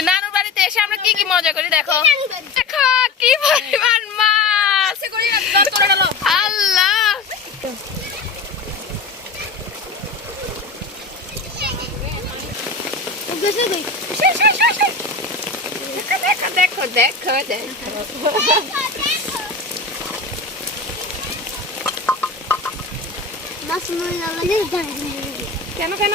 নানুর বাড়িতে এসে আমরা কি কি মজা করি দেখো। দেখো কি পরিমাণ মাছ। আল্লাহ দেখো দেখো দেখো কেন কেন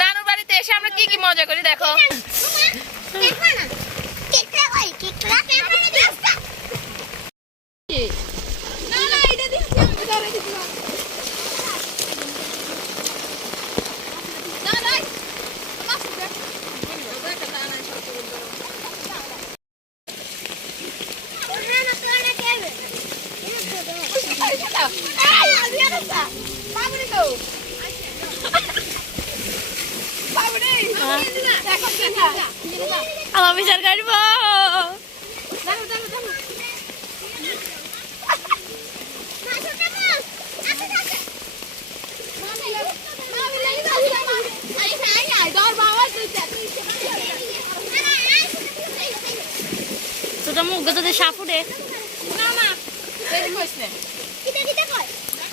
নানুর বাড়িতে এসে আমরা কি কি মজা করি দেখো। আমার বিচার কাটবো ছোট মুখ তোদের সাপুটে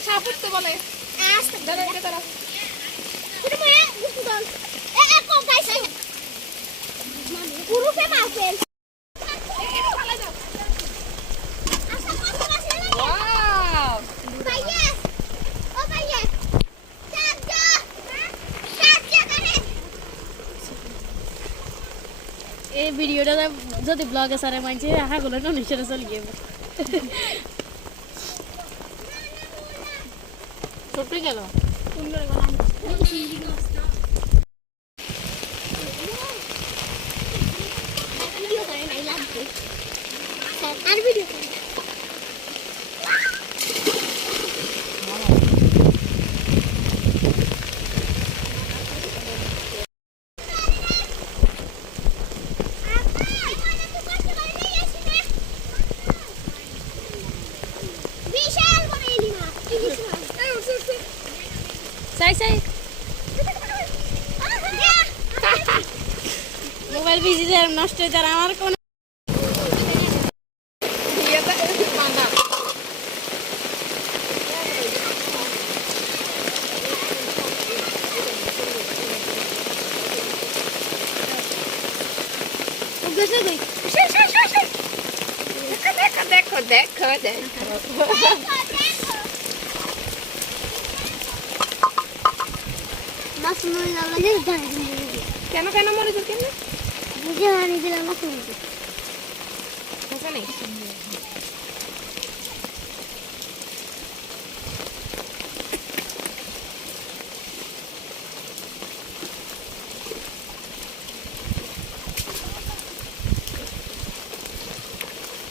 সাপুট তো বলে এই ভিডিওটা যদি ব্লগে সারে মানছে আশা করলে তো নিশ্চয় চলে যাবে ছোটই গেল আর ভিডিও মোবাইল বিজি যে নষ্ট হয়ে যার আমার কোন দেখো দেখো দেখো কেন কেন মরে যাবে কেন বুঝে হানি দিলাম না তুমি কথা নেই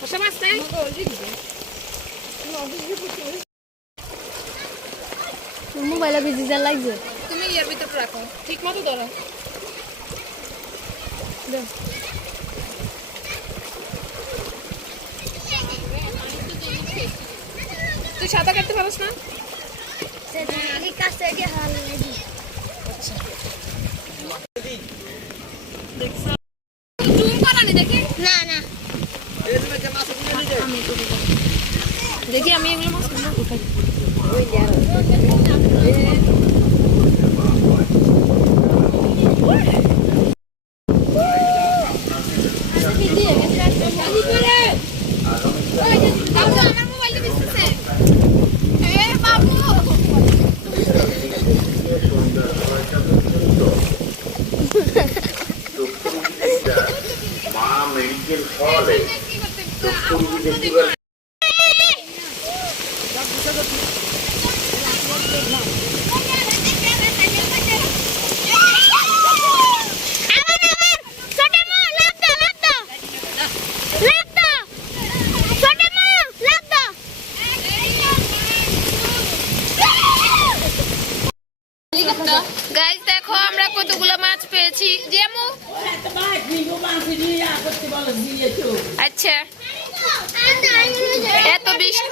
কত মাছ নাই মোবাইলে বিজি যা লাগছে তুমি এর ভিতর রাখো ঠিক মতো ধরো তুই সাঁতার কাটতে পারিস না দেখি আমি এগুলো মাছ উঠাই চিকেন খাওয়ালে ডক্টর রুগী দেখতে গাইস দেখো আমরা কতগুলো মাছ পেয়েছি যেমন আচ্ছা এত বেশি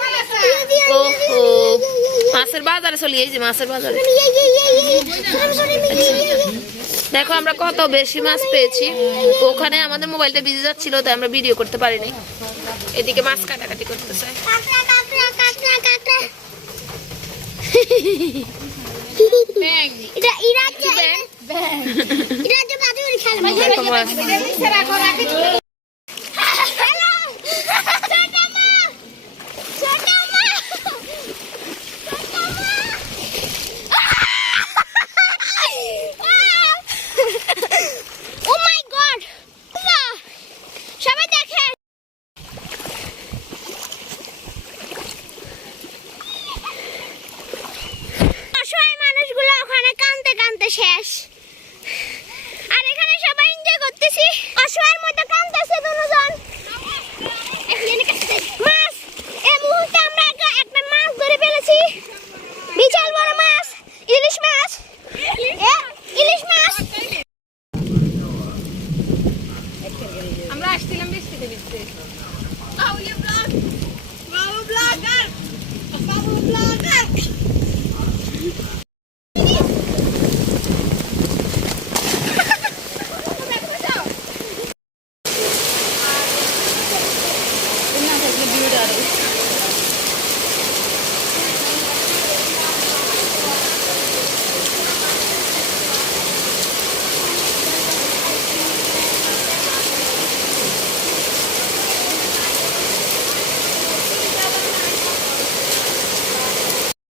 ওহো মাছের বাজারে চলে এই যে মাছের বাজারে দেখো আমরা কত বেশি মাছ পেয়েছি ওখানে আমাদের মোবাইলটা বিজি যাচ্ছিল তাই আমরা ভিডিও করতে পারিনি এদিকে মাছ কাটাকাটি করতেছে শেষ আর এখানে সবাই এনজয় করতেছি অসহায়ের মতো কাঁদতেছে দুজন মাছ এই মুহূর্তে আমরা একটা মাছ ধরে ফেলেছি বিশাল বড় মাছ ইলিশ মাছ ইলিশ মাছ আমরা আসছিলাম বৃষ্টিতে ভিজতে Video